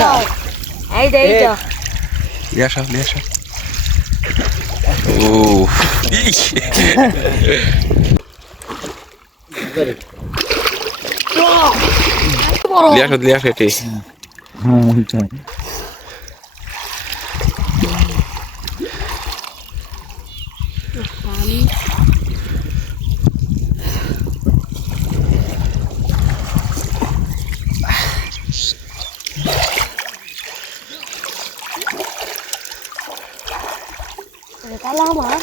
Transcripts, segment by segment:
দাও এই দে এই দাও নিয়ে আসো ও নিয়ে আসো এটি তাহলে আমার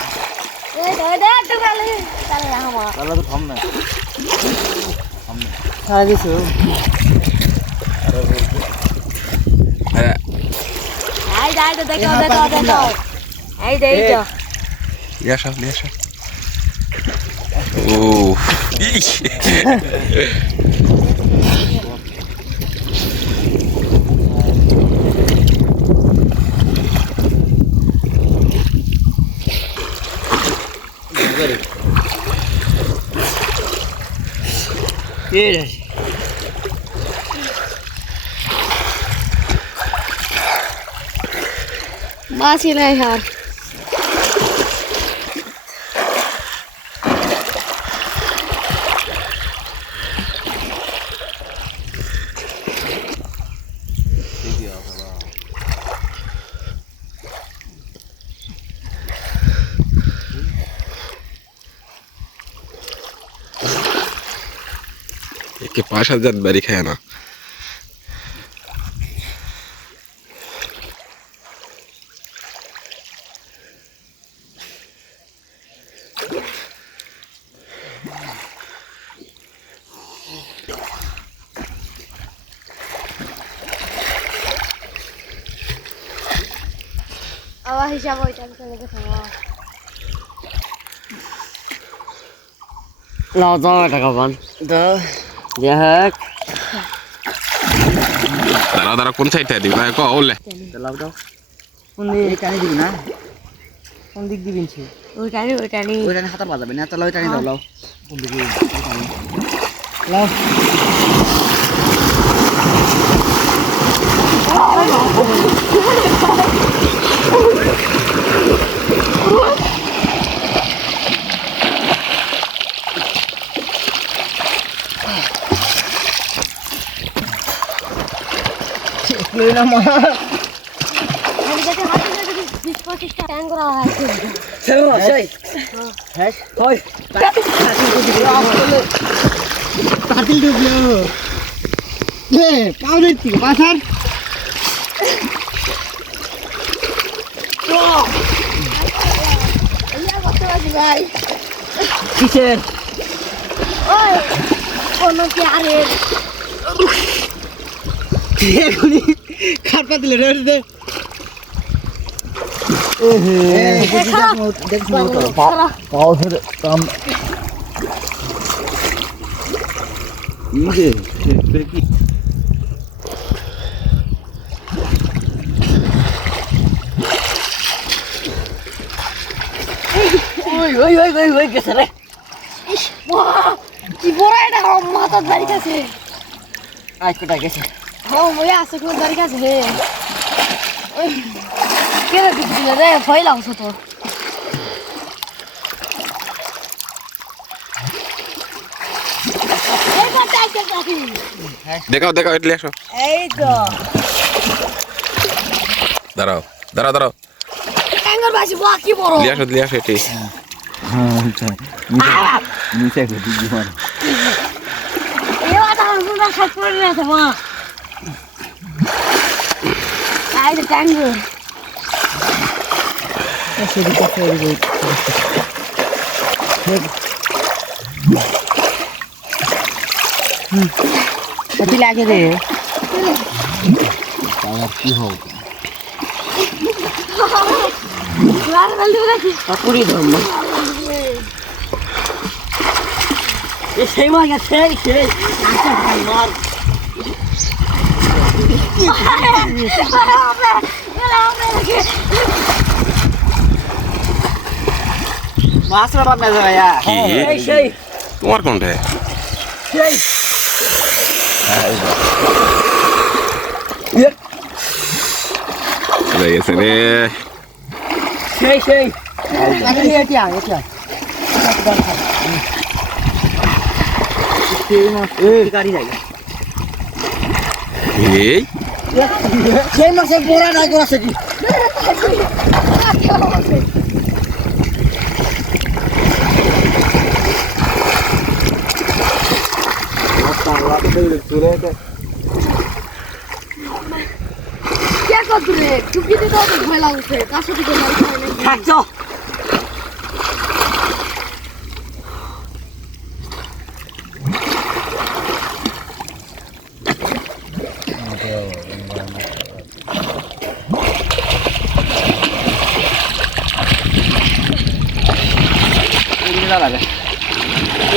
এই দে একটু গালে তাহলে আমার তাহলে তো থাম না ছাড়া দিছো এই যাই তো দেখো এই দে এই দাও নিয়ে আসো ও মাছি নাই আর के 5000 बारी खाया ना আবার হিসাব ওইটা চলে গেছে লাও দাও টাকা পান দাও দেখ दादा कौन साइड दिबी ना को ओले লাও দাও কোন দিকে টানি দিবি না কোন দিক দিবিন ছি ওইটানি হাতা বাজাবে না তাহলে ওইটানি দাও লাও কোন দিকে লাও লই না মা আমি যেতে হাতে 20-25 টা ট্যাঙ্ক করা আছে চলো সেই হ্যাঁ হয় পাতিল ডুবলো এ পাউরে কি বাসার ইয়া কত আছে ভাই কিসের ওই কোন কি আরে এগুলি খাট পাতিল রে দে দেখো পাও ধরে কাম ইয়ে কি ওই গেছে রে কি বড় এটা মাথা দাঁড়ি আছে আজ কোটা গেছে হ্যাঁ মই আছে কোন দাঁড়ি আছে রে কে রে দিলে রে ভয় লাগছে তো देखाओ इटली आसो এই তো दाঁড়াও ট্যাঙ্গের বাসি বাহ কি বড় লিয়ে আসো এটি নিচে ঘুরতে জীবন এবার তার সুন্দর খাট করে নিয়েছে মা এই তো ট্যাঙ্গ কতি লাগে রে আর কি হোক আর বলতে নাকি পুরি ধরল এই সেই মাছ আছে সেই আচ্ছা ভাই মার মাছরা বাদ না ভাইয়া এই সেই তোমার কোনটা সেই মজা গেছে রে সেই সেই এটা গাড়ি যাই এই সেই মাছের পোড়া নাই করাছে কি কে কত রে টুকিতে তো ভয় লাগছে কাছে থেকে মার খায় না থাকছো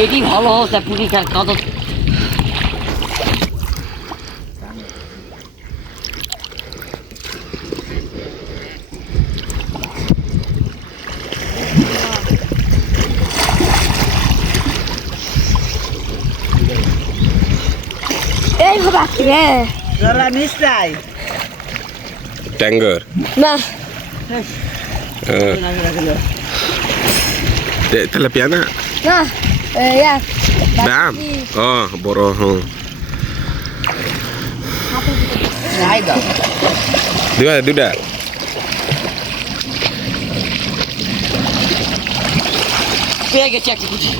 এটি ভালো হচ্ছে পুরি কত এই হবে রে জলা মিস্টাই ট্যাঙ্গার না tilapia na না ইয়া bam oh boro নাই দা duda পেয়ে গেছে একটা কিছু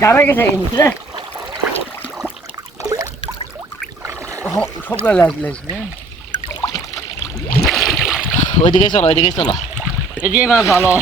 যাবে গেছে রে সব লাগলে ওইদিকে চলো এই যে মাছ ভালো